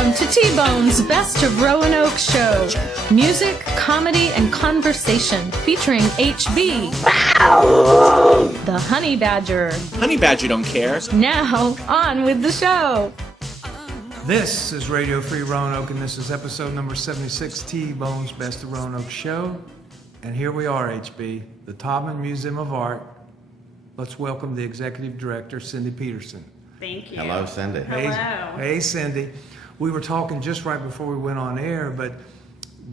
Welcome to T-Bone's Best of Roanoke show. Music, comedy, and conversation featuring HB, the honey badger. Honey badger don't care. Now, on with the show. This is Radio Free Roanoke, and this is episode number 76, T-Bone's Best of Roanoke show. And here we are, HB, the Taubman Museum of Art. Let's welcome the executive director, Cindy Petersen. Thank you. Hello, Cindy. Hello. Hey, Cindy. We were talking just right before we went on air, but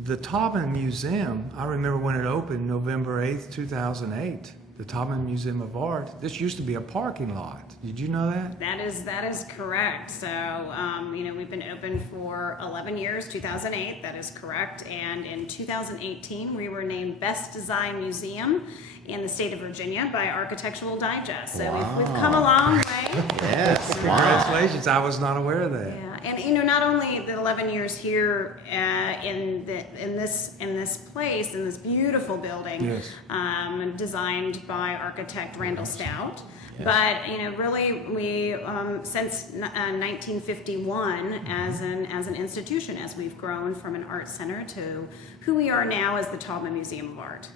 the Taubman Museum, I remember when it opened November 8th, 2008, the Taubman Museum of Art. This used to be a parking lot. Did you know that? That is correct. So, we've been open for 11 years, 2008, that is correct. And in 2018, we were named Best Design Museum in the state of Virginia by Architectural Digest. So we've come a long way. Yes, Congratulations. I was not aware of that. Yeah, and not only the 11 years here in this place, in this beautiful building, Yes. Designed by architect Randall Stout, Yes. but really we since 1951 as an institution, as we've grown from an art center to who we are now as the Taubman Museum of Art.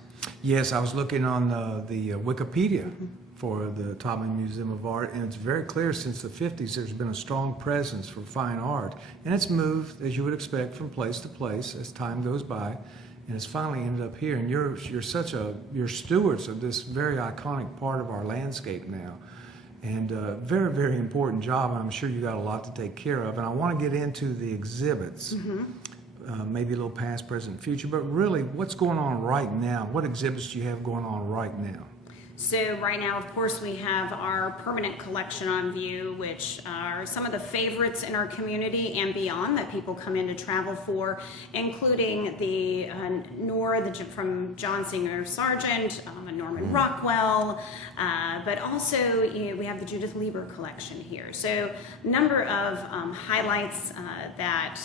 Yes, I was looking on the Wikipedia for the Taubman Museum of Art, and it's very clear since the 50s there's been a strong presence for fine art, and it's moved, as you would expect, from place to place as time goes by, and it's finally ended up here. And you're stewards of this very iconic part of our landscape now, and very, very important job. And I'm sure you got a lot to take care of, and I want to get into the exhibits. Maybe a little past, present, future, but really, what's going on right now? What exhibits do you have going on right now? So right now, of course, we have our permanent collection on view, which are some of the favorites in our community and beyond that people come in to travel for, including the Nora from John Singer Sargent, Norman Rockwell, but also we have the Judith Lieber collection here. So a number of highlights that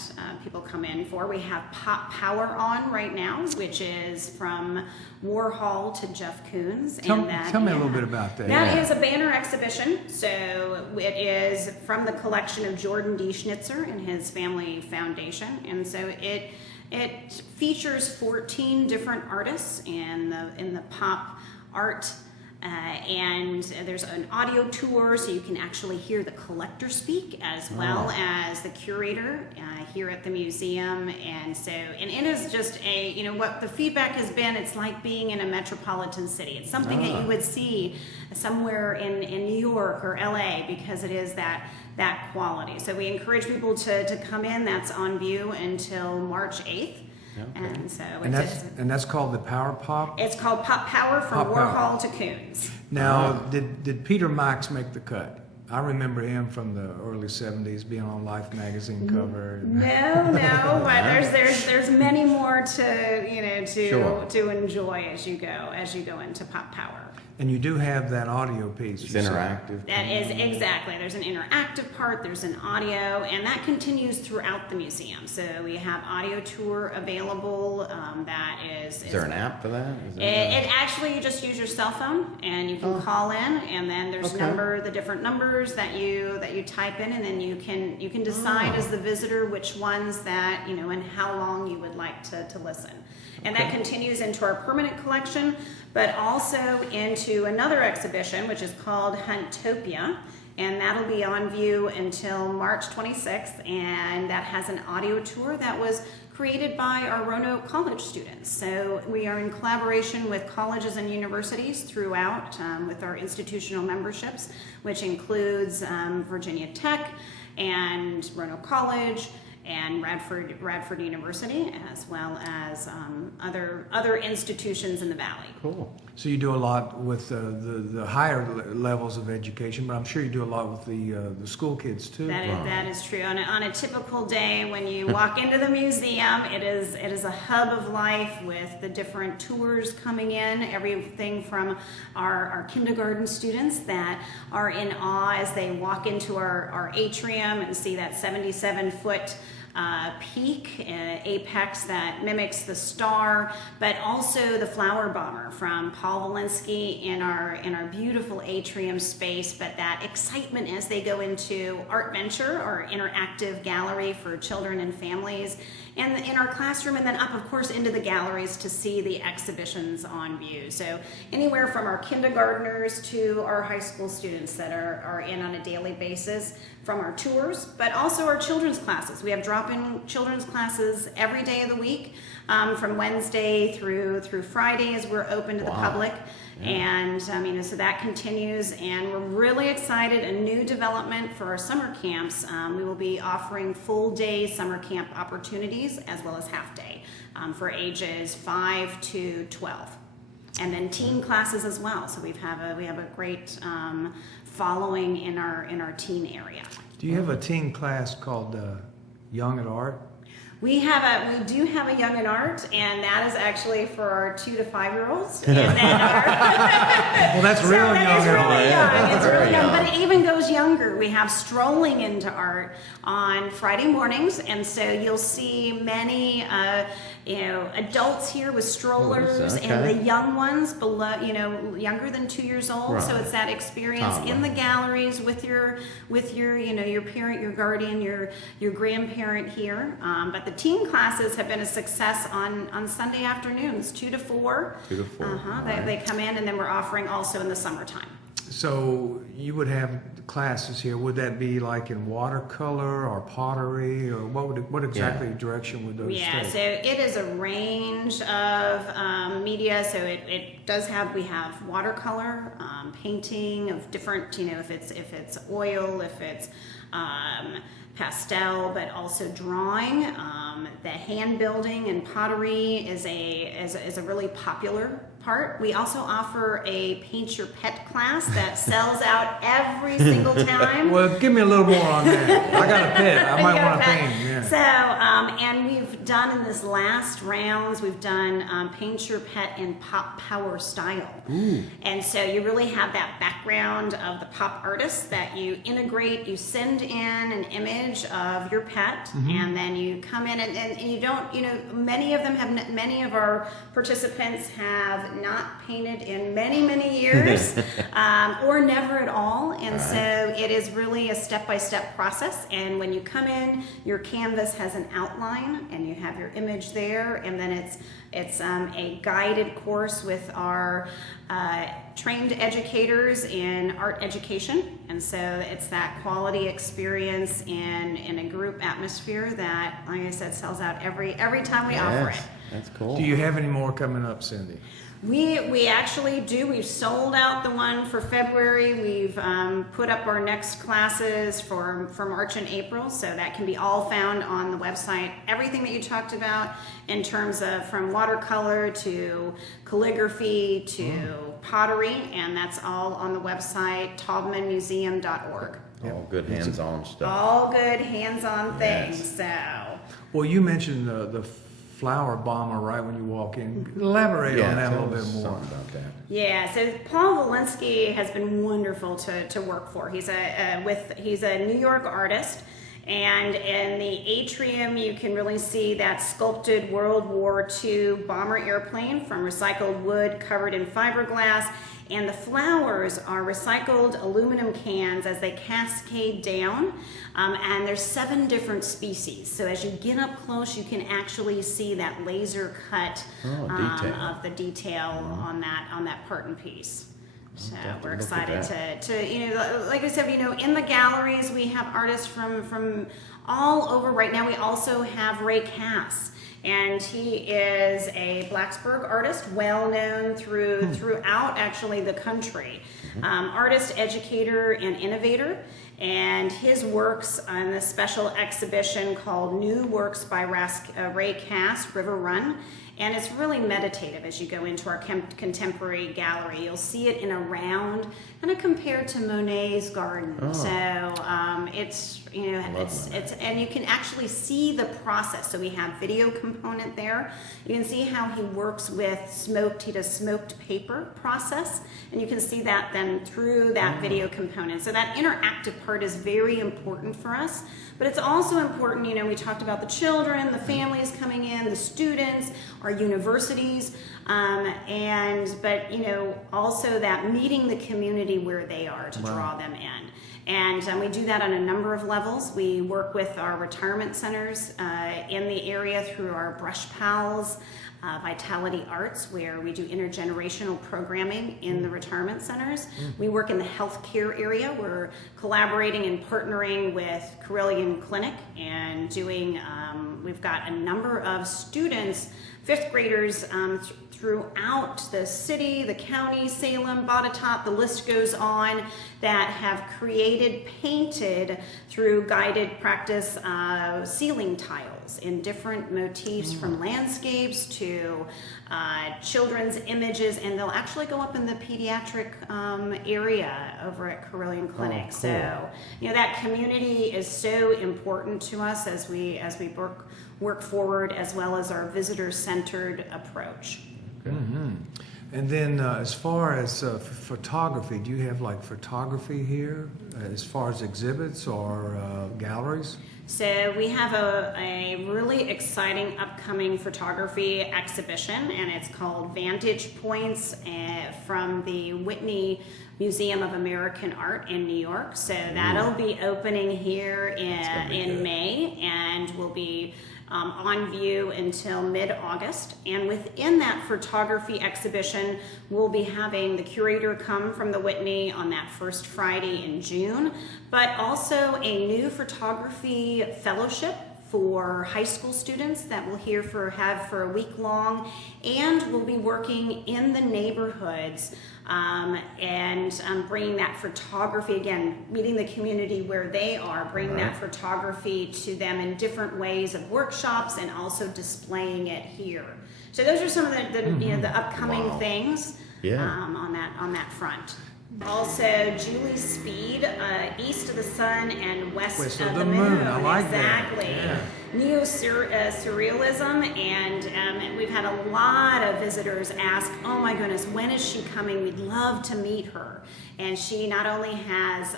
people come in for. We have Pop Power on right now, which is from Warhol to Jeff Koons. Tell me a little bit about that. That is a banner exhibition. So it is from the collection of Jordan D. Schnitzer and his family foundation. And so it features 14 different artists in the pop art. And there's an audio tour, so you can actually hear the collector speak as well as the curator here at the museum. And it is just what the feedback has been, it's like being in a metropolitan city. It's something that you would see somewhere in New York or LA, because it is that quality. So we encourage people to come in. That's on view until March 8th. Okay. And that's called the Power Pop? It's called Pop Power from Pop Warhol Power. to Koons. Now, did Peter Mikes make the cut? I remember him from the early 70s being on Life magazine cover. No, but there's many more to enjoy as you go into Pop Power. And you do have that audio piece. It's interactive. That is exactly. There's an interactive part, there's an audio, and that continues throughout the museum. So we have audio tour available. Is there an app for that? It actually, you just use your cell phone and you can call in, and then there's the different numbers that you type in, and then you can decide as the visitor which ones that and how long you would like to listen. And that continues into our permanent collection, but also into another exhibition, which is called Huntopia, and that'll be on view until March 26th, and that has an audio tour that was created by our Roanoke College students. So we are in collaboration with colleges and universities throughout with our institutional memberships, which includes Virginia Tech and Roanoke College, and Radford University, as well as other institutions in the valley. Cool. So you do a lot with the higher levels of education, but I'm sure you do a lot with the school kids too. That is true. On a typical day when you walk into the museum, it is a hub of life with the different tours coming in, everything from our kindergarten students that are in awe as they walk into our atrium and see that 77-foot peak, apex that mimics the star, but also the flower bomber from Paul Valinsky in our beautiful atrium space. But that excitement as they go into Art Venture, our interactive gallery for children and families, and in our classroom, and then up, of course, into the galleries to see the exhibitions on view. So anywhere from our kindergartners to our high school students that are in on a daily basis from our tours, but also our children's classes. We have drop-in children's classes every day of the week, from Wednesday through Friday as we're open to the public. And so that continues, and we're really excited. A new development for our summer camps. We will be offering full day summer camp opportunities as well as half day for ages 5 to 12, and then teen classes as well. So we have a great following in our teen area. Do you have a teen class called Young at Art? We do have a Young in Art, and that is actually for our 2 to 5 year olds. And then Well, that's so real that young is at really Art. young. It's really young, but it even goes younger. We have Strolling into Art on Friday mornings, and so you'll see many adults here with strollers, Okay. and the young ones below, younger than 2 years old. Right. So it's that experience in the galleries with your your parent, your guardian, your grandparent here. But the teen classes have been a success on Sunday afternoons, 2 to 4. 2 to 4. They come in, and then we're offering also in the summertime. So you would have classes here. Would that be like in watercolor or pottery, or what exactly direction would those Yeah, take? so it is a range of media. So we have watercolor, painting of different, if it's oil, if it's pastel, but also drawing. The hand building and pottery is a really popular part. We also offer a paint your pet class that sells out every single time. Well, give me a little more on that. I got a pet. I might want to paint. Yeah. So, and we've done in this last rounds, we've done paint your pet in pop power style. Ooh. And so you really have that background of the pop artists that you integrate. You send in an image of your pet, and then you come in and you don't, many of our participants have not painted in many, many years, or never at all. And so it is really a step-by-step process. And when you come in, your canvas has an outline, and you have your image there, and then it's a guided course with our trained educators in art education. And so it's that quality experience in a group atmosphere that, like I said, sells out every time we offer it. That's cool. Do you have any more coming up, Cindy? We actually do. We've sold out the one for February. We've put up our next classes for March and April, so that can be all found on the website. Everything that you talked about in terms of from watercolor to calligraphy to pottery, and that's all on the website, taubmanmuseum.org. All good hands-on stuff. All good hands-on things. Yes. So. Well, you mentioned the flower bomber right when you walk in. Elaborate on that a little bit more. Something about that. Yeah, so Paul Valinsky has been wonderful to work for. He's a New York artist, and in the atrium you can really see that sculpted World War II bomber airplane from recycled wood covered in fiberglass, and the flowers are recycled aluminum cans as they cascade down, and there's 7 different species. So as you get up close, you can actually see that laser cut detail. of the detail on that part and piece. So we're look at excited to like I said, in the galleries we have artists from all over. Right now we also have Ray Cass. And he is a Blacksburg artist, well known throughout actually the country. Artist, educator, and innovator. And his works on this special exhibition called New Works by Ray Cass, River Run. And it's really meditative as you go into our contemporary gallery. You'll see it in a round, kind of compared to Monet's garden. Oh. So it's, you know, it's and you can actually see the process. So we have video component there. You can see how he works with he does smoked paper process, and you can see that then through that video component. So that interactive part is very important for us. But it's also important, you know, we talked about the children, the families coming in, the students, our universities, but, you know, also that meeting the community where they are to draw them in. And we do that on a number of levels. We work with our retirement centers in the area through our Brush Pals, Vitality Arts, where we do intergenerational programming in the retirement centers. We work in the healthcare area. We're collaborating and partnering with Carilion Clinic and doing, we've got a number of students, fifth graders throughout the city, the county, Salem, Botetourt, the list goes on, that have painted through guided practice ceiling tiles in different motifs from landscapes to children's images, and they'll actually go up in the pediatric area over at Carilion Clinic. Oh, cool. So, you know, that community is so important to us as we work forward, as well as our visitor-centered approach. Mm-hmm. And then as far as photography, do you have like photography here as far as exhibits or galleries? So we have a really exciting upcoming photography exhibition, and it's called Vantage Points from the Whitney Museum of American Art in New York. So that'll be opening here in May, and will be on view until mid-August. And within that photography exhibition, we'll be having the curator come from the Whitney on that first Friday in June, but also a new photography fellowship for high school students that we'll have for a week long, and we'll be working in the neighborhoods and bringing that photography, again, meeting the community where they are, bringing that photography to them in different ways of workshops, and also displaying it here. So those are some of the you know, the upcoming things on that front. Also, Julie Speed, East of the Sun and West of the Moon. I like exactly. that. Yeah. Neo-surrealism, and we've had a lot of visitors ask, oh my goodness, when is she coming? We'd love to meet her. And she not only has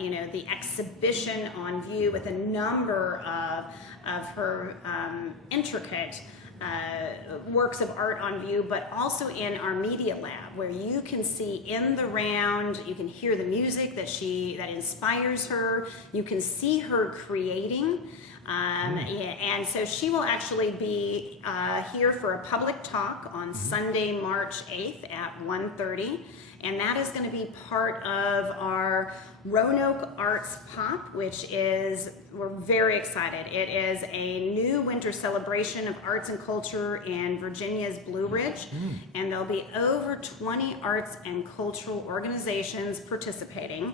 you know, the exhibition on view with a number of her intricate works of art on view, but also in our media lab, where you can see in the round, you can hear the music that inspires her, you can see her creating, and so she will actually be here for a public talk on Sunday, March 8th at 1:30. And that is going to be part of our Roanoke Arts Pop, which is, we're very excited. It is a new winter celebration of arts and culture in Virginia's Blue Ridge. And there'll be over 20 arts and cultural organizations participating.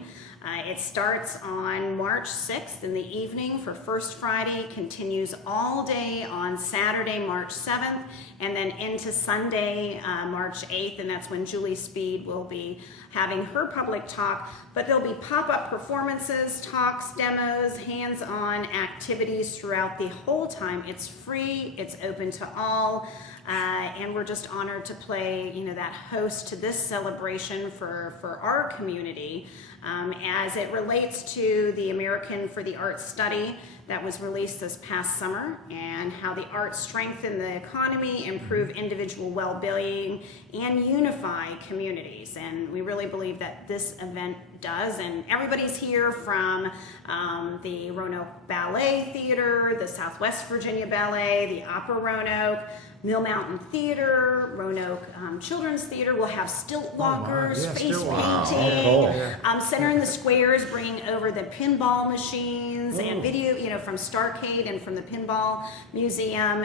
It starts on March 6th in the evening for First Friday, continues all day on Saturday, March 7th, and then into Sunday, March 8th, and that's when Julie Speed will be having her public talk. But there'll be pop-up performances, talks, demos, hands-on activities throughout the whole time. It's free, it's open to all. And we're just honored to play, you know, that host to this celebration for our community as it relates to the American for the Arts study that was released this past summer, and how the arts strengthen the economy, improve individual well-being, and unify communities. And we really believe that this event does, and everybody's here from the Roanoke Ballet Theater, the Southwest Virginia Ballet, the Opera Roanoke, Mill Mountain Theater, Roanoke Children's Theater. We'll have stilt walkers, face painting, Center in the Squares bringing over the pinball machines and video, you know, from Starcade and from the Pinball Museum.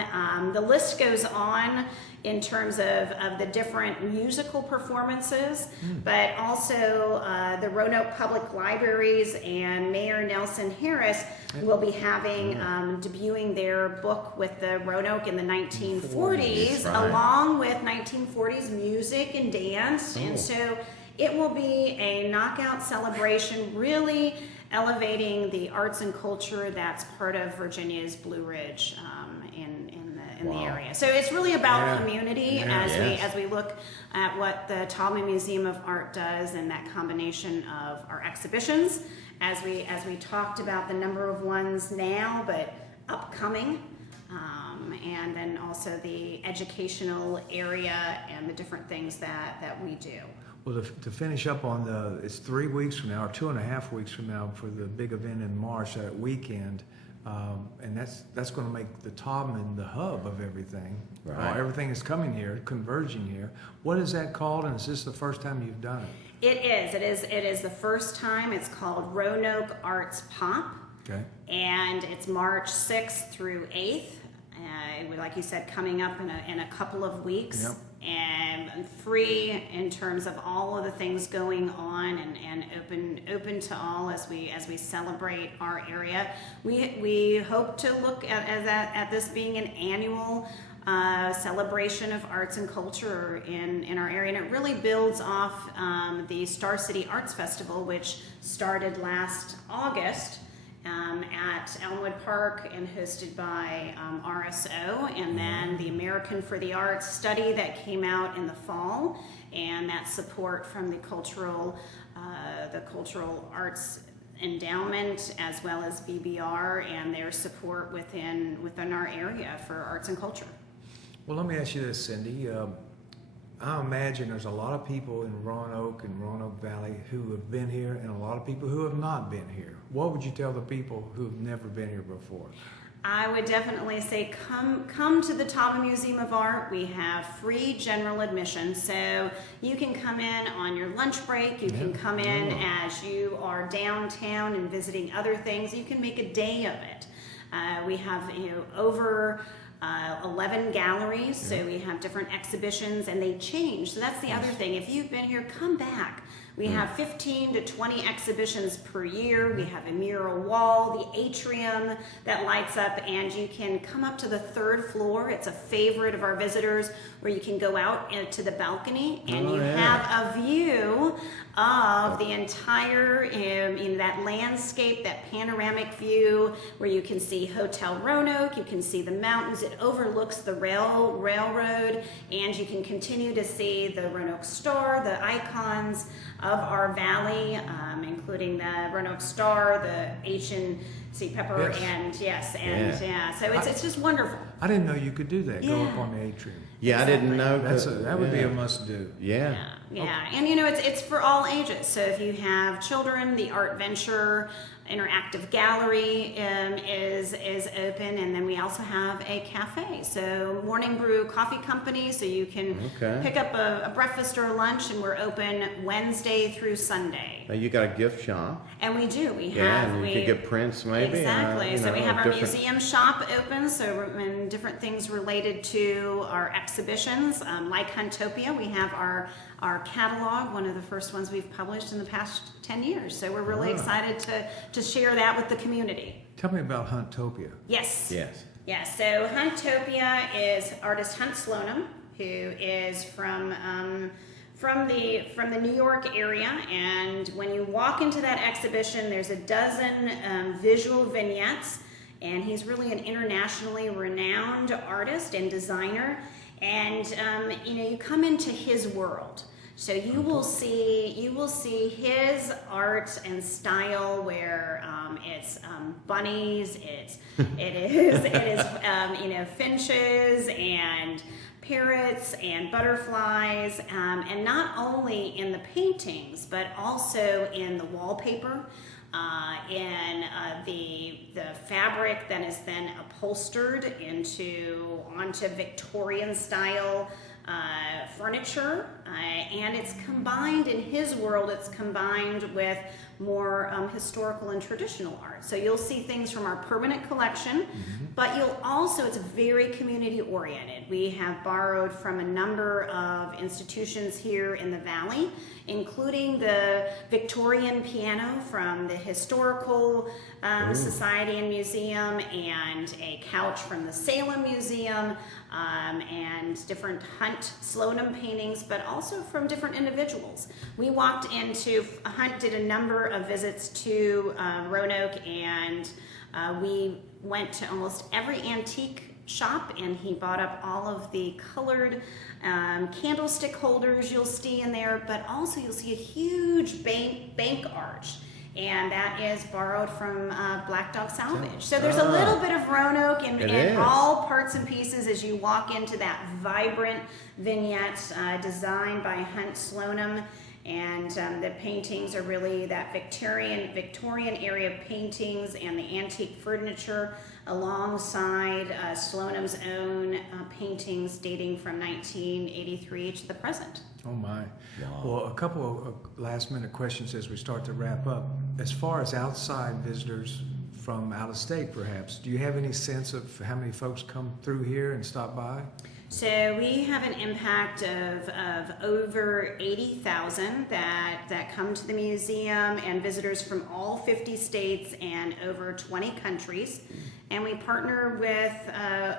The list goes on in terms of the different musical performances, but also the Roanoke Public Libraries and Mayor Nelson Harris will be having, debuting their book with the Roanoke in the 1940s. 40s, Right. along with 1940s music and dance. Cool. And so it will be a knockout celebration, really elevating the arts and culture that's part of Virginia's Blue Ridge in the Wow. area. So it's really about Yeah. community Yeah. Yes. as we look at what the Taubman Museum of Art does, and that combination of our exhibitions, as we talked about the number of ones now, but upcoming. And then also the educational area and the different things that we do. Well, to finish up on it's 3 weeks from now, or 2.5 weeks from now, for the big event in March, that weekend, and that's going to make the Taubman the hub of everything. Right. Everything is coming here, converging here. What is that called, and is this the first time you've done it? It is the first time. It's called Roanoke Arts Pop. Okay. And it's March 6th through 8th. Like you said, coming up in a couple of weeks. Yep. And free in terms of all of the things going on, and open to all as we celebrate our area. We hope to look at this being an annual celebration of arts and culture in our area, and it really builds off the Star City Arts Festival, which started last August at Elmwood Park and hosted by RSO, and then the American for the Arts study that came out in the fall, and that support from the cultural arts endowment, as well as VBR and their support within our area for arts and culture. Well, let me ask you this, Cindy. I imagine there's a lot of people in Roanoke and Roanoke Valley who have been here, and a lot of people who have not been here. What would you tell the people who have never been here before? I would definitely say come to the Taubman Museum of Art. We have free general admission, so you can come in on your lunch break. You can come in as you are downtown and visiting other things. You can make a day of it. We have over 11 galleries, so we have different exhibitions, and they change. So that's the other thing. If you've been here, come back. We have 15 to 20 exhibitions per year. We have a mural wall, the atrium that lights up, and you can come up to the 3rd floor. It's a favorite of our visitors, where you can go out to the balcony, and you have a view of the entire, that landscape, that panoramic view, where you can see Hotel Roanoke, you can see the mountains, it overlooks the railroad, and you can continue to see the Roanoke Star, the icons of our valley, including the Roanoke Star, the H&C Pepper, so it's just wonderful. I didn't know you could do that, go up on the atrium. Yeah, I didn't know. That would be a must-do. Yeah. Yeah, and it's for all ages. So if you have children, the Art Venture Interactive Gallery is open, and then we also have a cafe. So Morning Brew Coffee Company, so you can pick up a breakfast or a lunch, and we're open Wednesday through Sunday. Now you got a gift shop. And we do. We Yeah, have. and you could get prints maybe. Exactly. So we have our different- museum shop open, and different things related to our exhibitions. Like Huntopia, we have our catalog, one of the first ones we've published in the past 10 years. So we're really excited to share that with the community. Tell me about Huntopia. Yes. Yes. Yeah, so Huntopia is artist Hunt Slonim, who is from the New York area, and when you walk into that exhibition, there's a dozen visual vignettes, and he's really an internationally renowned artist and designer, and you come into his world. So you will see his art and style, where it's bunnies, it is finches and parrots and butterflies, and not only in the paintings but also in the wallpaper, in the fabric that is then upholstered onto Victorian style furniture, and it's combined in his world. It's combined with more historical and traditional art. So you'll see things from our permanent collection, but you'll also, it's very community oriented. We have borrowed from a number of institutions here in the Valley, including the Victorian piano from the Historical Society and Museum, and a couch from the Salem Museum, and different Hunt Slonim paintings, but also from different individuals. We walked into, Hunt did a number of visits to Roanoke, and we went to almost every antique shop, and he bought up all of the colored candlestick holders you'll see in there, but also you'll see a huge bank arch, and that is borrowed from Black Dog Salvage. So there's a little bit of Roanoke in all parts and pieces as you walk into that vibrant vignette designed by Hunt Slonim. And the paintings are really that Victorian area paintings and the antique furniture alongside Sloanham's own paintings dating from 1983 to the present. Oh my. Wow. Well, a couple of last minute questions as we start to wrap up. As far as outside visitors from out of state perhaps, do you have any sense of how many folks come through here and stop by? So we have an impact of over 80,000 that come to the museum, and visitors from all 50 states and over 20 countries. And we partner with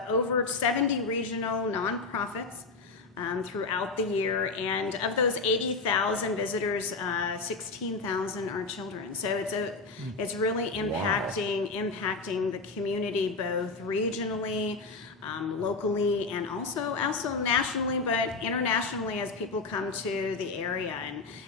over 70 regional nonprofits throughout the year. And of those 80,000 visitors, 16,000 are children. So it's really impacting the community both regionally, locally, and also nationally, but internationally as people come to the area.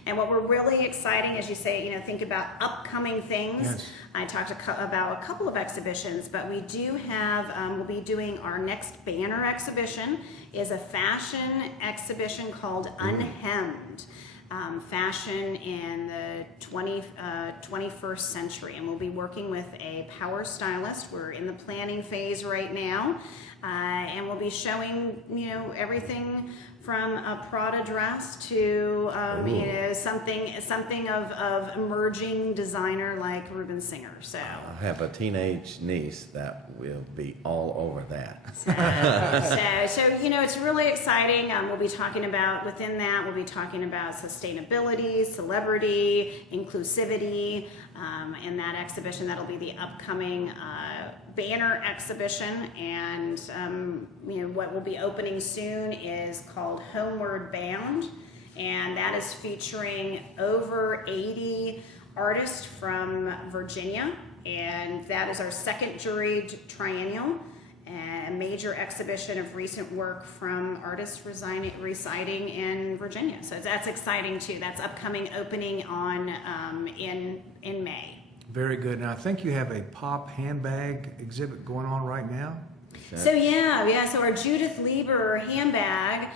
And what we're really exciting, as you say, think about upcoming things. Yes. I talked about a couple of exhibitions, but we do have, we'll be doing our next banner exhibition is a fashion exhibition called Unhemmed. Fashion in the 21st century, and we'll be working with a power stylist. We're in the planning phase right now, and we'll be showing everything from a Prada dress to something of emerging designer like Ruben Singer. So I have a teenage niece that will be all over that. So it's really exciting. We'll be talking about sustainability, celebrity, inclusivity, in that exhibition. That'll be the upcoming banner exhibition, and what will be opening soon is called Homeward Bound, and that is featuring over 80 artists from Virginia, and that is our second juried triennial, a major exhibition of recent work from artists residing in Virginia. So that's exciting too. That's upcoming, opening on in May. Very good. And I think you have a pop handbag exhibit going on right now. So so our Judith Lieber handbag,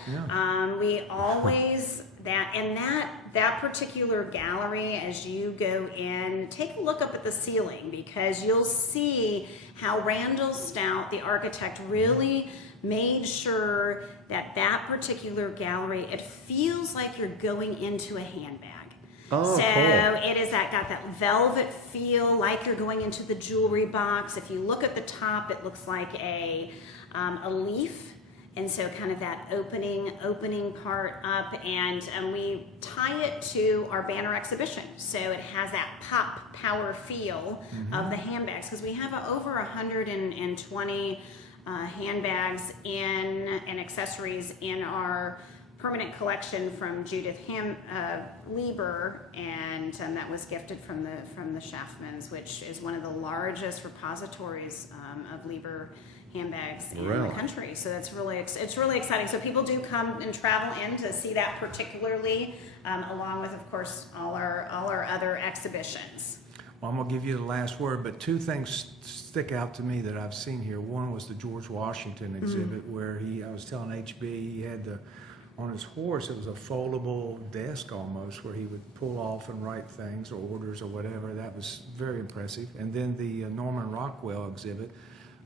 we always that particular gallery, as you go in, take a look up at the ceiling, because you'll see how Randall Stout, the architect, really made sure that particular gallery, it feels like you're going into a handbag. Oh, so cool. it is got that velvet feel, like you're going into the jewelry box. If you look at the top, it looks like a leaf, and so kind of that opening part up, and we tie it to our banner exhibition, so it has that pop power feel of the handbags, because we have over 120 handbags and accessories in our permanent collection from Judith Lieber, and that was gifted from the Schaffmans, which is one of the largest repositories of Lieber handbags in the country. So that's it's really exciting. So people do come and travel in to see that particularly, along with, of course, all our other exhibitions. Well, I'm going to give you the last word, but two things stick out to me that I've seen here. One was the George Washington exhibit, where I was telling HB, he had on his horse, it was a foldable desk almost, where he would pull off and write things or orders or whatever. That was very impressive. And then the Norman Rockwell exhibit,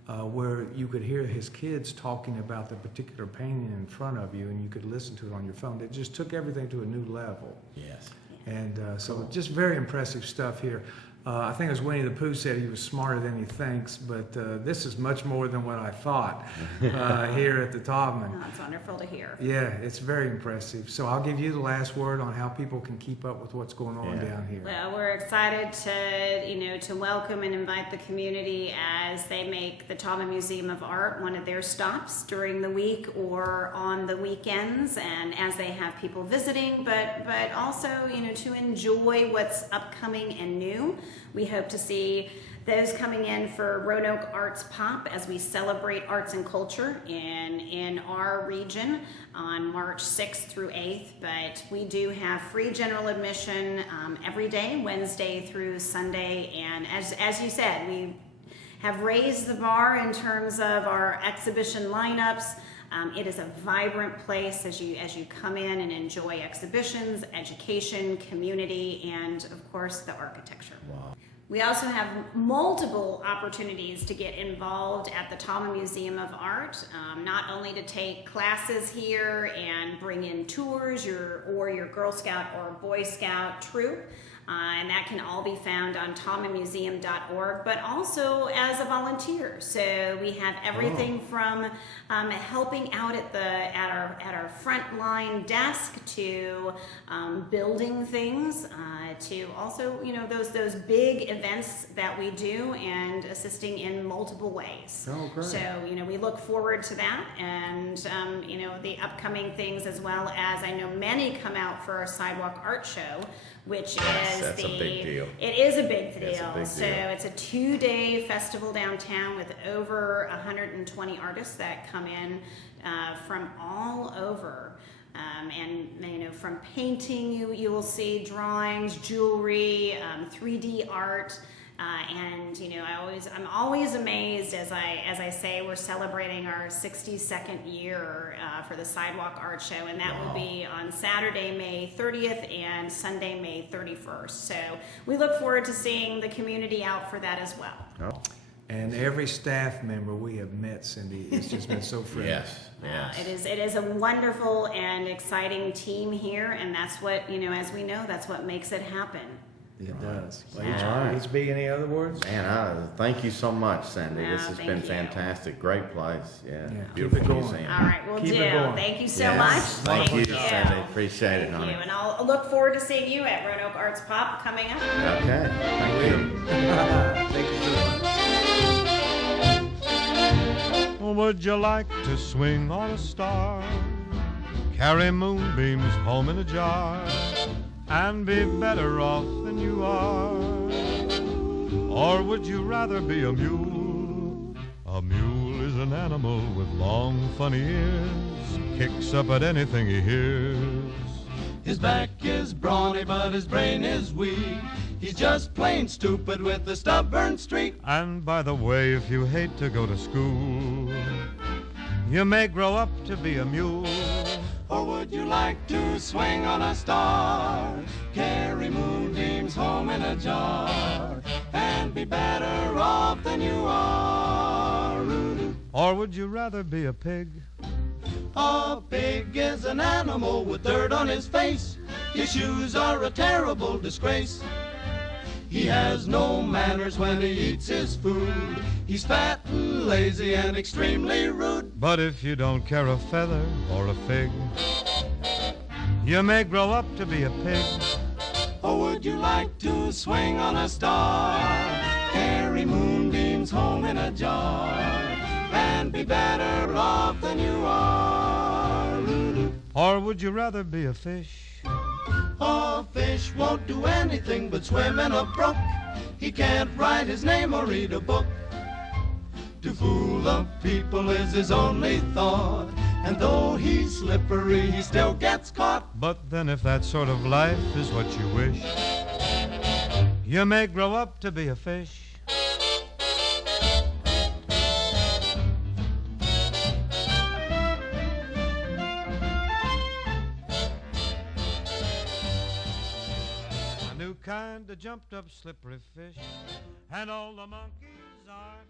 where you could hear his kids talking about the particular painting in front of you, and you could listen to it on your phone. It just took everything to a new level. Yes. And so just very impressive stuff here. I think as Winnie the Pooh said, he was smarter than he thinks, but this is much more than what I thought here at the Taubman. Oh, it's wonderful to hear. Yeah, it's very impressive. So I'll give you the last word on how people can keep up with what's going on down here. Well, we're excited to welcome and invite the community as they make the Taubman Museum of Art one of their stops during the week or on the weekends, and as they have people visiting, but also to enjoy what's upcoming and new. We hope to see those coming in for Roanoke Arts Pop as we celebrate arts and culture in our region on March 6th through 8th. But we do have free general admission every day, Wednesday through Sunday. And as you said, we have raised the bar in terms of our exhibition lineups. It is a vibrant place as you come in and enjoy exhibitions, education, community, and of course the architecture. Wow. We also have multiple opportunities to get involved at the Taubman Museum of Art, not only to take classes here and bring in tours, your Girl Scout or Boy Scout troop, and that can all be found on taubmanmuseum.org, but also as a volunteer. So we have everything from helping out at our front line desk to building things to also those big events that we do and assisting in multiple ways. Oh, great. So we look forward to that, and the upcoming things, as well as I know many come out for our sidewalk art show, which is That's a big deal. It is a big deal. It's a big So deal. it's a 2-day festival downtown with over 120 artists that come in from all over. And from painting, you will see drawings, jewelry, 3D art. And I'm always amazed as I say we're celebrating our 62nd year for the Sidewalk Art Show, and that will be on Saturday, May 30th and Sunday, May 31st. So we look forward to seeing the community out for that as well. Oh. And every staff member we have met, Cindy, it's just been so friendly. Yes. It is a wonderful and exciting team here, and that's what as we know, that's what makes it happen. It does. Well, All right. HB, any other words? Man, thank you so much, Sandy. No, This has thank been you. fantastic. Great place. Yeah. Keep Beautiful it going. museum. All right, we'll Keep do. it going. Thank you so Yes. much. Thank you, Sandy. Appreciate it, Thank honey. you, and I'll look forward to seeing you at Roanoke Arts Pop coming up. Okay. Thank you. Thank you so much. Would you like to swing on a star, carry moonbeams home in a jar, and be better off than you are? Or would you rather be a mule? A mule is an animal with long, funny ears, kicks up at anything he hears. His back is brawny, but his brain is weak. He's just plain stupid with a stubborn streak. And by the way, if you hate to go to school, you may grow up to be a mule. Or would you like to swing on a star, carry moonbeams home in a jar, and be better off than you are? Or would you rather be a pig? A pig is an animal with dirt on his face. His shoes are a terrible disgrace. He has no manners when he eats his food. He's fat and lazy and extremely rude. But if you don't care a feather or a fig, you may grow up to be a pig. Or would you like to swing on a star, carry moonbeams home in a jar, and be better off than you are? Or would you rather be a fish? A fish won't do anything but swim in a brook. He can't write his name or read a book. To fool the people is his only thought, and though he's slippery, he still gets caught. But then if that sort of life is what you wish, you may grow up to be a fish. A new kind of jumped up slippery fish, and all the monkeys are